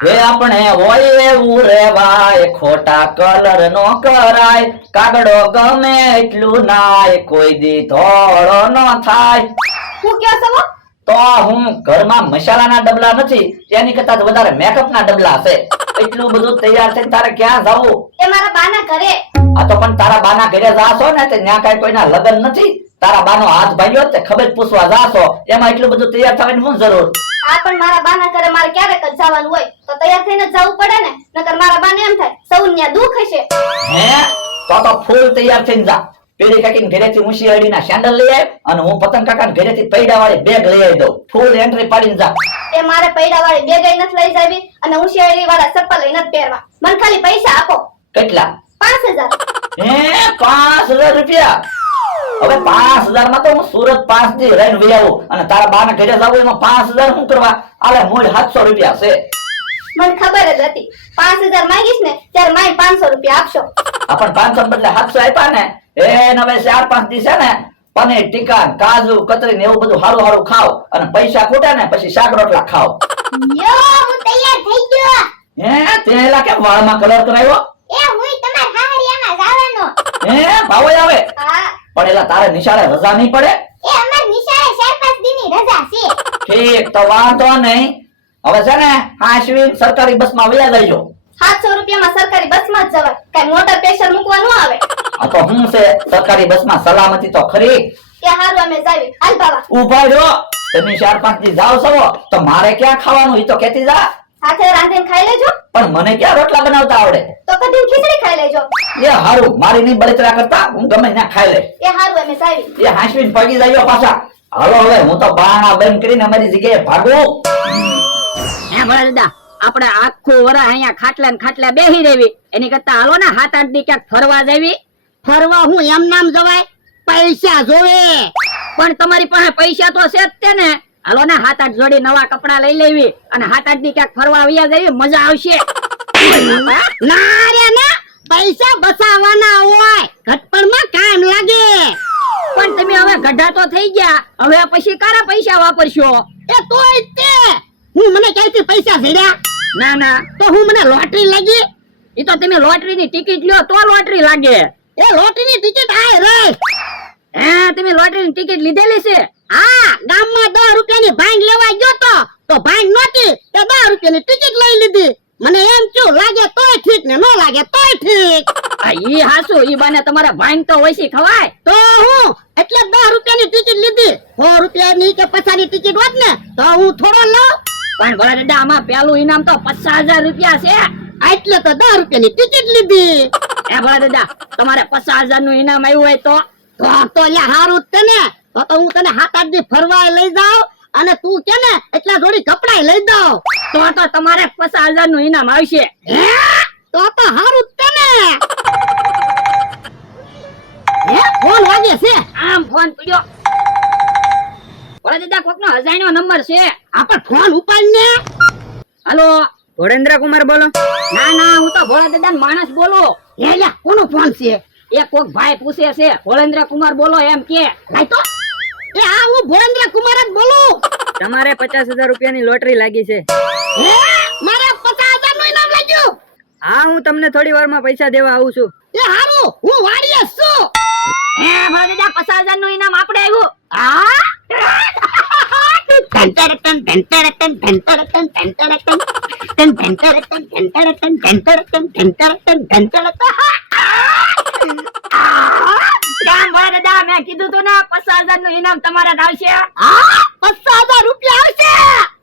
હે આપણે હોય એવું રેવાય, ખોટા કલર નો કરાય, કાગડો ગમે એટલું નાય, કોઈ દી ધોળો નો થાય. હું ક્યાં સવો? તો હું ઘરમાં મસાલાના ડબલા નથી, તેની કરતા વધારે મેકઅપ ના ડબલા છે. એટલું બધું તૈયાર થઈને તારે ક્યાં જવું? એ મારા બાના ઘરે. આ તો પણ તારા બાના ઘરે જાશો ને તે ત્યાં કઈ કોઈના લગ્ન નથી, તારા બાનો હાથ ભાગ્યો તે ખબર પૂછવા જાશો, એમાં એટલું બધું તૈયાર થવાની શું જરૂર? આ પણ મારા બાના ઘરે મારે ક્યારેક જ જવાનું હોય તો તૈયાર થઈને જ જવું પડે ને, નકર મારા બાને એમ થાય સૌને ત્યાં દુખ હશે. હે તો ફૂલ તૈયાર થઈને જા. પેલી કાકીને ઘરેથી ઊંચી હડીના સેન્ડલ લઈ આવ અને હું પતંગ કાકાને ઘરેથી પૈડા વાળી બેગ લઈ આવી દઉં. ફૂલ એન્ટ્રી પાડીને જા. એ મારે પૈડા વાળી બેગ નથી લઈ જાવી અને ઉશિયાળી વાળા ચપ્પલ નથી પહેરવા. મને ખાલી પૈસા આપો. કેટલા? 5000. હે 5000 રૂપિયા? હવે 5000 માં તો હું સુરત 5 દી રહીને વઈ આવું અને તારા બાના ઘરે જાવું એમાં 5000 શું કરવા? આલે મૂળ 700 રૂપિયા છે. મને ખબર જ હતી 5000 માંગીશ ને ત્યારે માય 500 રૂપિયા આપશો. આપણ 500 બદલે 700 આપ્યા ને. એ હવે 4-5 દી છે ને પનીર ટીકા, કાજુ કતરી ને એવું બધું હારું હારું ખાવ અને પૈસા ખૂટે ને પછી શાક રોટલા ખાવ. યો હું તૈયાર થઈ ગયો. હે તેલા કે વાળમાં કલર કરાવ્યો? એ હું તમાર હાહરિયામાં જવાનો. હે ભાવો આવે? હા. પણ એલા તારે નિશાળે રજા નહીં પડે? એ અમાર નિશાળે 4-5 દીની રજા છે. ઠીક તો વાંધો નહીં. હવે છે ને હાશવી સરકારી બસમાં વયા જઈજો. 700 રૂપિયામાં સરકારી બસમાં જ જવાય, કઈ મોટર પ્રેશર મૂકવા ન આવે. આ તો હું છે સરકારી બસમાં સલામતી તો ખરી. કે હારું અમે જાવી. હાલ બાવા ઉભા રહ્યો. તમે 4-5 દી જાવ છો તો મારે ક્યાં ખાવાનું? ઈ તો કેતી જા. સાથે રાંધીને ખાઈ લેજો. પણ મને ક્યાં રોટલા બનાવતા આવડે? તો કદી ખીચડી ખાઈ લેજો. એ હારું, મારી નહીં બળતરા કરતા, હું ગમે ત્યાં ખાઈ લે. એ હારું અમે જાવી. એ હાંસવીને પગી જાય પાછા. હાલો હવે હું તો બાણા બંધ કરીને અમારી જગ્યાએ ભાગું. હે ભલા દાદા, આપણે આખું વરા અહીંયા ખાટલા ને ખાટલા બેહી રહેવી એની કરતા હાલો ને 7-8 દી ક્યાંક ફરવા જાવી. ફરવા હું એમ નામ જવાય? પૈસા જોવે. પણ તમારી પાસે પૈસા તો છે જ તે ને. હાલો ને 7-8 જોડી નવા કપડા લઈ લેવી અને 7-8 દી ક્યાંક ફરવા વ્યા જવી, મજા આવશે. ના રે ના, પૈસા બચાવવાના હોય, ઘટપણમાં કામ લાગે. પણ તમે હવે ગઢા તો થઈ ગયા, હવે પછી કારા પૈસા વાપરશો? એ તોય તે હું મને ક્યાંથી પૈસા ભર્યા? ના ના, તો હું મને લોટરી લાગી? એ તો તમે લોટરી ની ટિકિટ લ્યો તો લોટરી લાગે. એ લોટરીની ટિકિટ આય રે. હે તમે લોટરી ની ટિકિટ લીધેલી છે? હા, ગામમાં 10 રૂપિયાની ભાંગ લેવા ગયો તો ભાંગ નહોતી, તે 10 રૂપિયાની ટિકિટ લઈ લીધી. મને એમ થયું લાગે તોય ઠીક ને ન લાગે તોય ઠીક. આ ઈ હાસુ, ઈ બાને તમારે ભાંગ તો ઓછી ખવાય. તો હું એટલે 10 રૂપિયાની ટિકિટ લીધી. 100 રૂપિયાની કે 50ની ટિકિટ હોત ને તો હું થોડો લઉં. પણ ભલા દાદા, આમાં પેલું ઇનામ તો 50,000 રૂપિયા છે. એટલે તો 10 રૂપિયાની ટિકિટ લીધી. હે ભલા દાદા, તમારે 50,000 નું ઇનામ આવ્યું હોય તો લ્યા હારું જ તને. તો હું તને 7-8 દી ફરવા લઈ જાઉં અને તું કે ને એટલા જોડી કપડાય લઈ દઉં. તો તમારે 50,000 નું ઇનામ આવશે. હે તો હારું જ તને. હે ફોન વાગે છે. આમ ફોન પડ્યો. ભલા દાદા, કોક નો અજાણ્યો નંબર છે. આપણે ફોન ઉપાડ ને. હાલો, ભોળેન્દ્ર કુમાર બોલો? ના ના, હું તો ભોળા દાદા માણસ બોલો. લે લે, કોનો ફોન છે? એ કોક ભાઈ પૂછે છે, ભોળેન્દ્ર કુમાર બોલો એમ કે. લાઈ તો. એ આ હું ભોળેન્દ્ર કુમાર જ બોલું. તમારે 50,000 રૂપિયાની લોટરી લાગી છે. હે મારે 50,000 નું ઇનામ લાગ્યું. હા, હું તમને થોડી વારમાં પૈસા દેવા આવું છું. એ હારું, હું વાડીએ છું. હે ભોળા દાદા, 50,000 નું ઇનામ આપણે આવ્યું. આ ટંટરટન ટંટરટન ટંટરટન ટંટરટન ટંટરટન ટંટરટન ટંટરટન ટંટરટન ટંટરટન. કેમ ભોળા દાદા, મેં કીધું તું ને 50,000 નું ઇનામ તમારે જ આવશે. આ 50,000 રૂપિયા આવશે.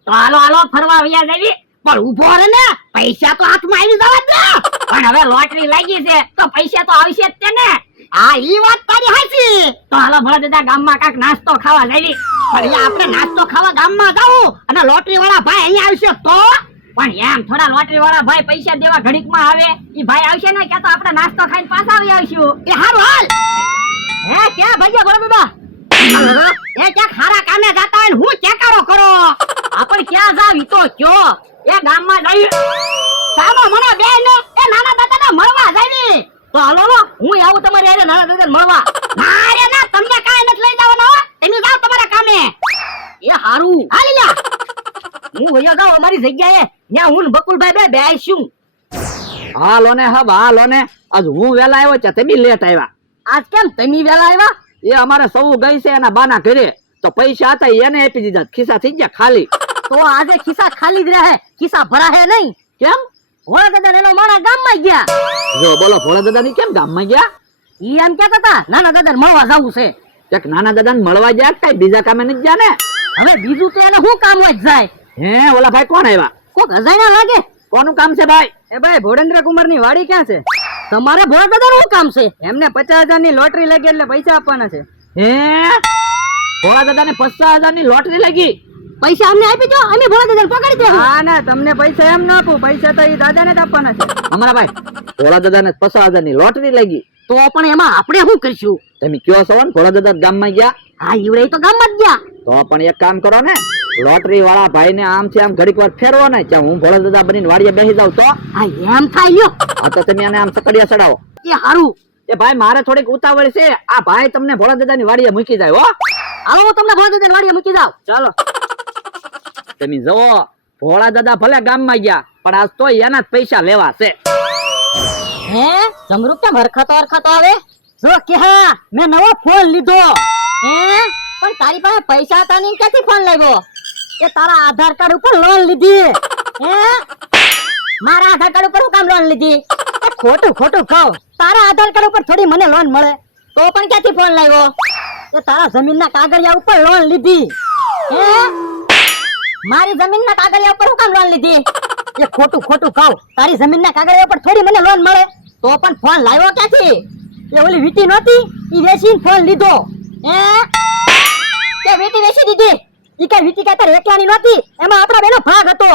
તો હાલો હાલો ફરવા વ્યા જવી. પણ ઉભો રે ને, પૈસા તો હાથમાં આવી જવા દે. પણ હવે લોટરી લાગી છે તો પૈસા તો આવશે જ તે ને. આ ઈ વાત તારી હાચી. તો હાલો ભોળા દાદા, ગામમાં કાંઈક નાસ્તો ખાવા જવી. પણ આપણે નાસ્તો ખાવા ગામમાં જાવું અને લોટરી વાળા ભાઈ અહીંયા આવશે તો? પણ એમ થોડા લોટરી વાળા ભાઈ પૈસા દેવા ઘડીકમાં આવે? ઈ ભાઈ આવશે ને કે તો આપણે નાસ્તો ખાઈને પાછા આવી આવશું. એ હારું હાલ. હે ક્યાં ભાગ્યા ભોળા દાદા? એ ક્યાંક હારા કામે જાતા હોય ને હું ચેકારો કરો. આપણે ક્યાં જાવ ઈ તો કયો. એ ગામમાં જઈ. સામો મને બે ને એ નાના દાદાને મળવા જાવી. તો હાલો લો, હું આવું તમારે હારે નાના દાદાને મળવા. ના રે ના, તમને કાંઈ નથી લઈ જવાનો હો. તમે જાવ તમારા કામે. એ હારું, હાલી લ્યા. હું વયો જાઉં અમારી જગ્યાએ. ત્યાં હું ને બકુલભાઈ બે બેસીશું. હાલો ને હબ હાલો ને, આજ હું વેલા આવ્યો છે તમે લેટ આવ્યા. આજ કેમ તમે વેલા આવ્યા? એ અમારે સૌ ગઈ છે એના બાના ઘરે, તો પૈસા હતા એને આપી દીધા, ખિસ્સા થઈ ગયા ખાલી. તો આજે ખિસ્સા ખાલી જ રહે, ખિસ્સા ભરાહે નહીં. કેમ? ભોળા દાદા ને એનો માણા ગામમાં ગયા. જો બોલો ભોળા દાદા ની કેમ ગામમાં ગયા? ઈ એમ કહેતા હતા નાના દાદા ને મળવા જવું છે. ક્યાંક નાના દાદા ને મળવા ગયા, કઈ બીજા કામે નથી ગયા ને? હવે બીજું તો એને શું કામ હોય જ જાય. હે ઓલા ભાઈ કોણ આવ્યા? કોક અજાણ્યા લાગે. કોનું કામ છે ભાઈ? એ ભાઈ ભોળેન્દ્ર કુમાર ની વાડી ક્યાં છે? તમારે ભોળા દાદા નું શું કામ છે? એમને 50,000 ની લોટરી લાગી એટલે પૈસા આપવાના છે. હે ભોળા દાદા ને 50,000 ની લોટરી લાગી? પૈસા અમને આપી દો, અમે ભોળા દાદા પકડી દે. હા ના, તમને પૈસા એમ ના આપું, પૈસા તો એ દાદાને જ આપવાના છે. અમારા ભાઈ ભોળા દાદા ને 50,000 ની લોટરી લાગી. તો પણ એમાં આપણે શું કરીશું? તમે કયો છો ને ભોળા દાદા ગામમાં ગયા? હા ઈવડે તો ગામમાં જ ગયા. તો પણ એક કામ કરો ને, લોટરી વાળા ભાઈ ને આમ થી આમ ઘડીક વાર ફેરવો ને, ત્યાં હું ભોળા દાદા બનીને વાડીએ બેસી જાવ તો? હા એમ થાય લ્યો. આ તો તમે આને આમ સકડિયા ચડાવો. એ હારું. એ ભાઈ મારે થોડીક ઉતાવળ છે, આ ભાઈ તમને ભોળા દાદા ની વાડીએ મૂકી જાય હો. હાલો હું તમને ભોળા દાદા વાડીએ મૂકી જાવ. ચાલો. તમે જુઓ ભોળા દાદા ભલે ગામમાં ગયા, પણ આજ તો એના જ પૈસા લેવા છે. હે જમરૂક કેમ હરખતો આવે? જો કે હા મેં નવો ફોન લીધો. હે પણ તારી પાસે પૈસા હતા નહીં, ક્યાંથી ફોન લાવ્યો? એ તારા આધાર કાર્ડ ઉપર લોન લીધી. હે મારા આધાર કાર્ડ ઉપર હું કામ લોન લીધી? એ ખોટું કહો. તારા આધાર કાર્ડ ઉપર થોડી મને લોન મળે, તો પણ ક્યાંથી ફોન લાવ્યો? એ તારા જમીનના કાગળિયા ઉપર લોન લીધી. હે મારી જમીનના કાગળિયા ઉપર હું કામ લોન લીધી? એ ખોટું કહો. તારી જમીનના કાગળિયા ઉપર થોડી મને લોન મળે, તો પણ ફોન લાવ્યો ક્યાંથી? એ ઓલી વીટી નહોતી, ઈ વેચીને ફોન લીધો. હે કે વીટી વેચી દીધી? ઈ કઈ વીટી કઈ તાર એકલાની નહોતી, એમાં આપણા બેનો ભાગ હતો.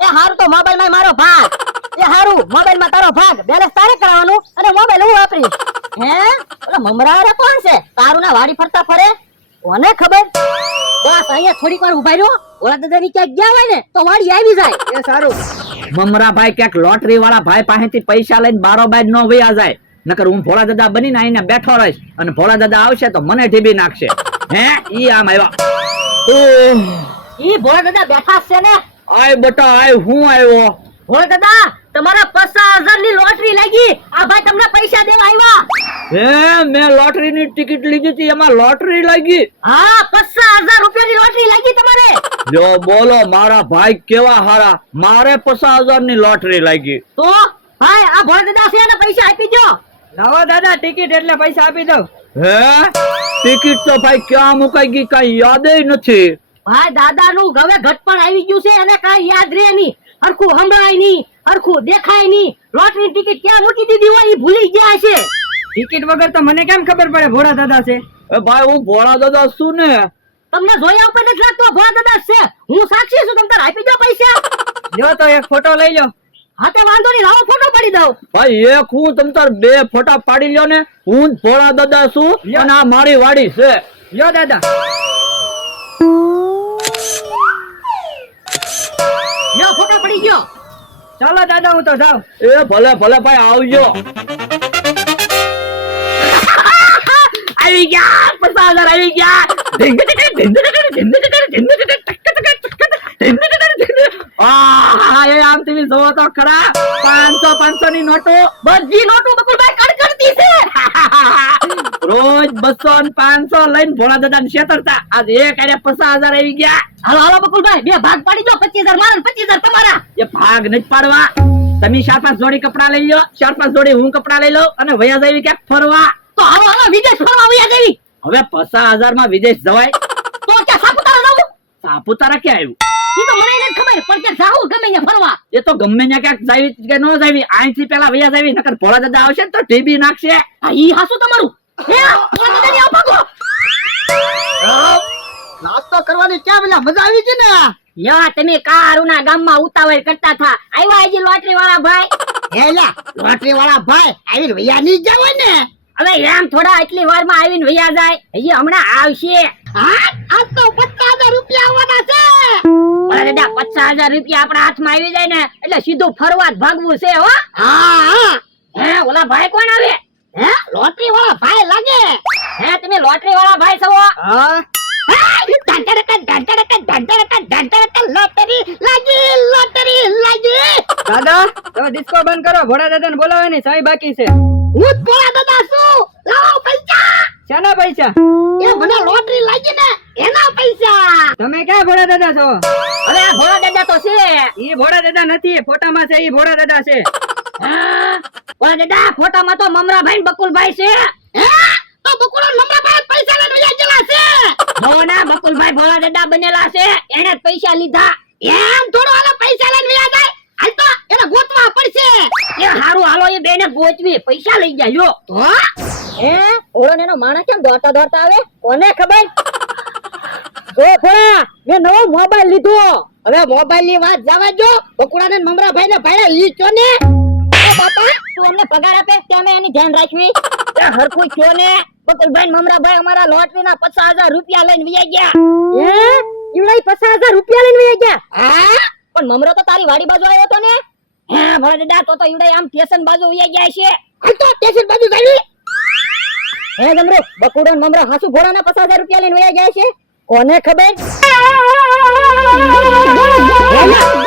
એ હારું તો મોબાઈલમાં મારો ભાગ. એ હારું મોબાઈલમાં તારો ભાગ, બેલેન્સ તારે કરાવવાનું અને મોબાઈલ હું વાપરીશ. હે ઓલા મમરાવાળા કોણ છે? તારું ના વાડી ફરતા ફરે? કોને ખબર? બસ અહીંયા થોડીક વાર ઉભા રહ્યો, ઓલા દાદા ની ક્યાંક ગયા હોય ને તો વાડી આવી જાય. એ સારું. મમરા ભાઈ ક્યાંક લોટરી વાળા ભાઈ પાસેથી પૈસા લઈને બારોબાર ન વયા જાય, નકર હું ભોળા દાદા બનીને આઈને બેઠો રહીશ અને ભોળા દાદા આવશે તો મને ઢીબી નાખશે. હે ઈ આમ આવ્યા. ઈ ભોળા દાદા બેઠા છે ને? આય બટા આય, હું આવ્યો. ભોળા દાદા તમારા 50,000 ની લોટરી લાગી, આ ભાઈ તમને પૈસા દેવા આવ્યા. હે મેં લોટરી ની ટિકિટ લીધી હતી, એમાં લોટરી લાગી? હા 50,000 રૂપિયાની લોટરી લાગી તમારે. જો બોલો મારા ભાઈ કેવા હારા, મારે 50,000 ની લોટરી લાગી. તો ભાઈ આ ભોળા દાદા છે એને પૈસા આપી દો. લાવો દાદા ટિકિટ, એટલે પૈસા આપી દઉં. હે ટિકિટ તો ભાઈ ક્યાં મુકાઈ ગઈ કઈ યાદ નથી. ભાઈ દાદા નું હવે ઘટપણ આવી ગયું છે, એને કઈ યાદ રહે નહીં, હરખું સંભળાય નહીં, હરખું દેખાય નહીં. લોટરી ટિકિટ ક્યાં મૂકી દીધી હોય એ ભૂલી ગયા છે. ટિકિટ વગર તો મને કેમ ખબર પડે ભોળા દાદા છે? એ ભાઈ હું ભોળા દાદા છું ને. તમને જોયા ઉપર નથી લાગતો ભોળા દાદા છે? હું સાક્ષી છું, તમે તાર આપી દો પૈસા. જો તો એક ફોટો લઈ લો. હા તે વાંધો નહીં, લાવો ફોટો પાડી દઉં. ભાઈ એક હું તમ તાર બે ફોટા પાડી લ્યો ને. હું જ ભોળા દાદા છું અને આ મારી વાડી છે. લ્યો દાદા. લ્યો ફોટો પડી ગયો. ચાલો દાદા હું તો જાઉં. એ ભલે ભલે ભાઈ આવજો. આવી ગયા 50,000 આવી ગયા. એ આમ તમે જોવો તો ખરા, 500 ની નોટો, બધી નોટો બકુલભાઈ કડકડતી છે. રોજ 200 અને 500 લઈને ભોળા દાદા ને છેતરતા, આજ એક આરે 50,000 આવી ગયા. હાલો બકુલભાઈ બે ભાગ પાડી દો, 25,000 મારા ને 25,000 તમારા. એ ભાગ નથી પાડવા, તમે 4-5 જોડી કપડા લઈ લો, 4-5 જોડી હું કપડા લઈ લઉં અને વયા જવી ક્યાંક ફરવા. તો હાલો વિદેશ ફરવા વયા જવી. હવે 50,000 માં વિદેશ જવાય? તો ક્યાં સાપુતારા જવું? સાપુતારા ક્યાં આવ્યું? ઈ તો મને નથી ખબર, પણ ક્યાં જાવું ગમે ત્યાં ફરવા. એ તો ગમે ત્યાં ક્યાંક જાવી કે ન જાવી, અહીંથી પેલા વયા જાવી, નકર ભોળા દાદા આવશે ને તો ટીબી નાખશે. હા ઈ હાસુ તમારું. હે ભોળા દાદાની આવો ભાગો. નાસ્તો કરવાની ક્યાં પેલા મજા આવી ગઈ ને? યા તમે કારુના ગામમાં ઉતાવળ કરતા થા, આવ્યા હજી લોટરી વાળા ભાઈ. હેલા લોટરી વાળા ભાઈ આવીને વૈયા ની જાવ ને. હવે એમ થોડા એટલી વારમાં આવીને વયા જાય, હજી હમણાં આવશે. હા આ તો 50,000 રૂપિયા આવવાના છે. ભોળા દાદા 50,000 રૂપિયા આપણા હાથમાં આવી જાય ને એટલે સીધું ફરવા જ ભાગવું છે હો. હા હે ઓલા ભાઈ કોણ આવે? હે લોટરી વાળા ભાઈ લાગે. હે તમે લોટરી વાળા ભાઈ છો? હા લોટરી લાગી, લોટરી લાગી. દાદા તમે ડિસ્કો બંધ કરો, ભોળા દાદા ને બોલાવવાની સહી બાકી છે. હું જ ભોળા દાદા છું. લાવો પૈસા. શાના પૈસા? એ મને લોટરી લાગી ને એના પૈસા. તમે ક્યાં ભોળા દાદા છો? અરે આ ભોળા દાદા તો છે. ઈ ભોળા દાદા નથી, ફોટામાં છે ઈ ભોળા દાદા છે. હા, ભોળા દાદા ફોટામાં તો મમરાભાઈ ને બકુલભાઈ છે. હે તો બકુલો નમ્રભાઈ પૈસા લઈને વયા ગયેલા છે. ભોળા બકુલભાઈ ભોળા દાદા બનેલા છે, એને જ પૈસા લીધા. એમ થોડું હાલે પૈસા લઈને વયા જાય. હાલ તો એને ગોતવા પડશે. એ હારું હાલો એ બેને ગોચવી, પૈસા લઈ ગયા યો. તો ભોળો ને એનો માણસ કેમ દોડતા દોડતા આવે કોને ખબર? ઓ ભોળા મેં નવો મોબાઈલ લીધો. હવે મોબાઈલ ની વાત જવા દો. બકુડા ને મમરાભાઈ ને ભાઈ ઈ કયો ને. ઓ બાપા તું અમને પગાર આપે તે અમે એની ધ્યાન રાખવી. એ હરખું કયો ને. બકુલભાઈ ને મમરાભાઈ અમારા લોટરી ના 50,000 રૂપિયા લઈને વયા ગયા. ઈવડાઈ 50,000 રૂપિયા લઈને વયા ગયા. હા પણ મમરો તો તારી વાડી બાજુ આવ્યો તો ને. હે ભોળા દાદા તો ઈવડાઈ આમ સ્ટેશન બાજુ વયા ગયા છે. હાલ તો સ્ટેશન બાજુ જાવી. હે જમરો બકુડો ને મમરો હાસુ ભોળા ના 50,000 રૂપિયા લઈને વયા ગયા છે. કોને ખબર?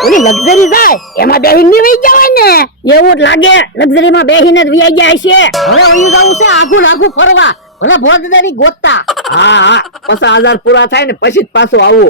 ઓલી લક્ઝરી જાય એમાં બેહીને ની વઈ જવાય ને. એવું જ લાગે લક્ઝરી માં બેહીને જ વયા ગયા છે. હવે ઓયું જાવું છે આઘું આઘું ફરવા. ભલે ભોળા દાદાની ગોતતા. હા 50,000 પૂરા થાય ને પછી જ પાછું આવું.